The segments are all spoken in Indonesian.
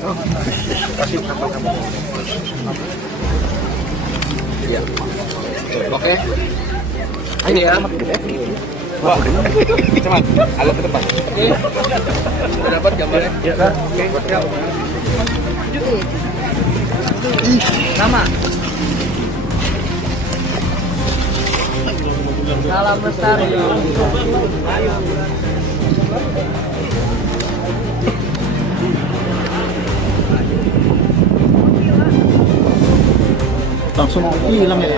Oh, kasih sama kamu. Iya. Oke. Ini ya. Wah, cepat. Agak ke depan. Oke. Sudah dapat gambarnya? Ya, oke. Siap. Sama. Salam lestari. Langsung hilang ya.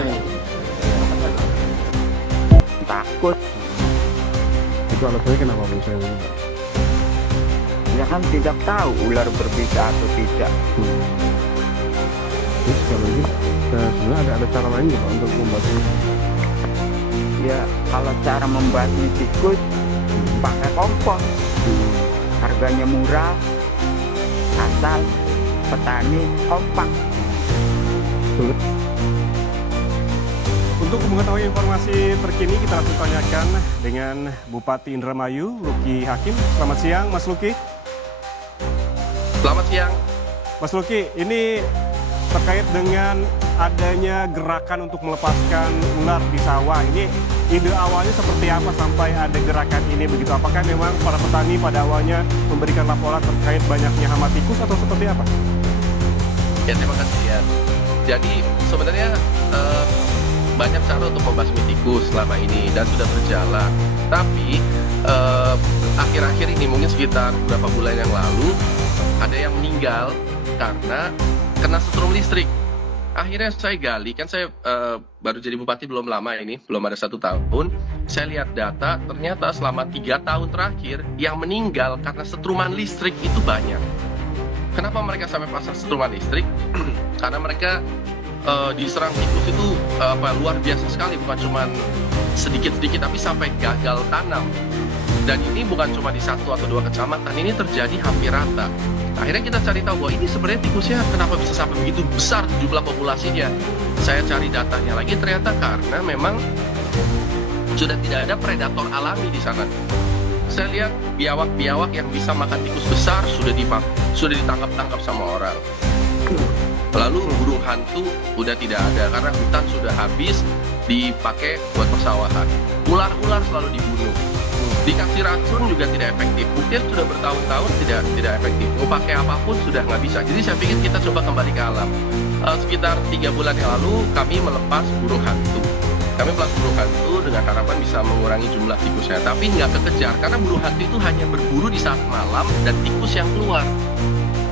Takut. Itu alasannya kenapa misalnya? Ya kan tidak tahu ular berbisa atau tidak. Terus kalau ini sebenarnya ada cara lain nggak Pak untuk membasmi? Ya kalau cara membasmi tikus pakai kompos. Harganya murah, asal petani kompak. Untuk mengetahui informasi terkini kita langsung tanyakan dengan Bupati Indramayu, Luki Hakim. Selamat siang Mas Luki. Selamat siang. Mas Luki, ini terkait dengan adanya gerakan untuk melepaskan ular di sawah. Ini ide awalnya seperti apa sampai ada gerakan ini begitu? Apakah memang para petani pada awalnya memberikan laporan terkait banyaknya hama tikus atau seperti apa? Ya, terima kasih ya. Jadi sebenarnya banyak cara untuk membasmi tikus selama ini dan sudah berjalan. Tapi akhir-akhir ini mungkin sekitar beberapa bulan yang lalu ada yang meninggal karena kena setrum listrik. Akhirnya saya gali, kan saya baru jadi bupati belum lama ini, belum ada 1 tahun. Saya lihat data, ternyata selama 3 tahun terakhir yang meninggal karena setruman listrik itu banyak. Kenapa mereka sampai pasang setruman listrik? Karena mereka diserang tikus itu luar biasa sekali, bukan cuma sedikit-sedikit tapi sampai gagal tanam. Dan ini bukan cuma di 1 atau 2 kecamatan, ini terjadi hampir rata. Akhirnya kita cari tahu bahwa ini sebenarnya tikusnya kenapa bisa sampai begitu besar jumlah populasinya. Saya cari datanya lagi, ternyata karena memang sudah tidak ada predator alami di sana. Saya lihat biawak-biawak yang bisa makan tikus besar sudah ditangkap-tangkap sama orang. Lalu burung hantu udah tidak ada karena hutan sudah habis dipakai buat persawahan. Ular-ular selalu dibunuh. Dikasih racun juga tidak efektif. Mungkin sudah bertahun-tahun tidak efektif. Mau pakai apapun sudah nggak bisa. Jadi saya pikir kita coba kembali ke alam. Sekitar 3 bulan yang lalu kami melepas burung hantu. Kami melepas burung hantu dengan harapan bisa mengurangi jumlah tikusnya. Tapi nggak kekejar karena burung hantu itu hanya berburu di saat malam dan tikus yang keluar.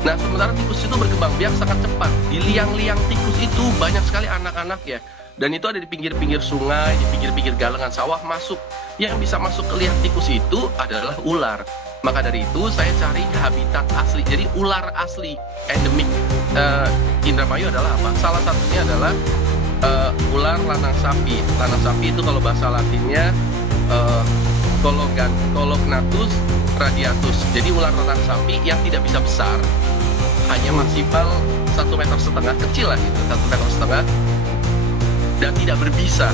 Nah, sementara tikus itu berkembang biak sangat cepat. Di liang-liang tikus itu banyak sekali anak-anak ya. Dan itu ada di pinggir-pinggir sungai, di pinggir-pinggir galengan sawah masuk. Yang bisa masuk ke liang tikus itu adalah ular. Maka dari itu saya cari habitat asli. Jadi ular asli, endemik Indramayu adalah apa? Salah satunya adalah ular lanang sapi. Lanang sapi itu kalau bahasa latinnya Colognathus radiatus. Jadi ular lanang sapi yang tidak bisa besar, hanya maksimal 1,5 meter, kecil lah gitu, 1,5 meter, dan tidak berbisa.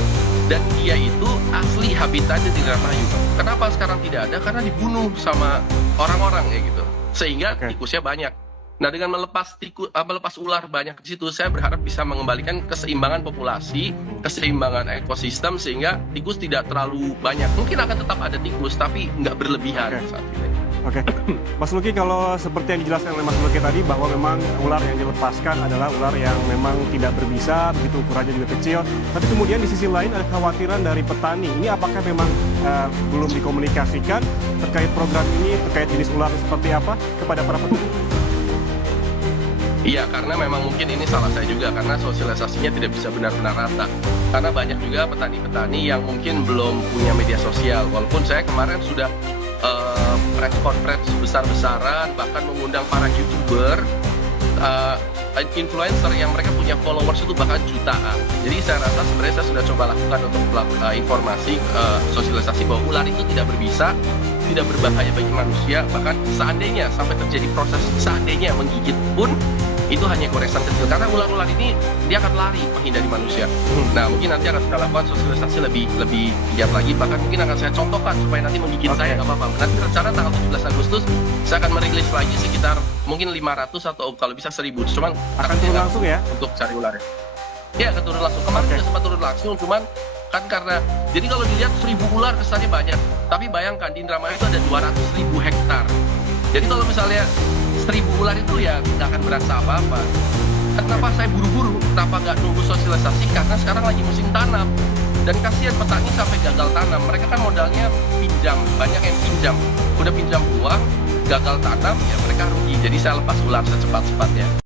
Dan dia itu asli habitatnya di Indramayu. Kenapa sekarang tidak ada? Karena dibunuh sama orang-orang ya gitu. Sehingga tikusnya banyak. Nah, dengan melepas ular banyak di situ, saya berharap bisa mengembalikan keseimbangan populasi, keseimbangan ekosistem sehingga tikus tidak terlalu banyak. Mungkin akan tetap ada tikus, tapi nggak berlebihan saat ini. Oke, Mas Luki, kalau seperti yang dijelaskan oleh Mas Luki tadi bahwa memang ular yang dilepaskan adalah ular yang memang tidak berbisa, begitu ukurannya juga kecil. Tapi kemudian di sisi lain ada kekhawatiran dari petani. Ini apakah memang belum dikomunikasikan terkait program ini, terkait jenis ular seperti apa kepada para petani? Iya, karena memang mungkin ini salah saya juga karena sosialisasinya tidak bisa benar-benar rata. Karena banyak juga petani-petani yang mungkin belum punya media sosial. Walaupun saya kemarin sudah press conference besar-besaran, bahkan mengundang para YouTuber, influencer yang mereka punya followers itu bahkan jutaan. Jadi saya rasa sebenarnya saya sudah coba lakukan untuk informasi, sosialisasi bahwa ular itu tidak berbisa, tidak berbahaya bagi manusia. Bahkan seandainya sampai terjadi proses seandainya menggigit pun itu hanya goresan kecil. Karena ular-ular ini dia akan lari menghindari manusia. Nah, mungkin nanti akan kita lakukan sosialisasi lebih giat lagi. Bahkan mungkin akan saya contohkan supaya nanti menggigit saya nggak apa-apa. Nanti rencana tanggal 17 Agustus saya akan merilis lagi sekitar mungkin 500 atau kalau bisa 1000. Cuman Akan turun langsung ya? untuk cari ularnya. Ya, akan turun langsung. Kemarin juga sempat turun langsung, cuman kan karena jadi kalau dilihat 1000 ular kesannya banyak, tapi bayangkan di Indramayu itu ada 200.000 hektar. Jadi kalau misalnya 1000 ular itu ya nggak akan berasa apa-apa. Kenapa saya buru-buru? Kenapa nggak nunggu sosialisasi? Karena sekarang lagi musim tanam. Dan kasihan petani sampai gagal tanam. Mereka kan modalnya pinjam, banyak yang pinjam. Udah pinjam uang, gagal tanam, ya mereka rugi. Jadi saya lepas ular secepat-cepatnya.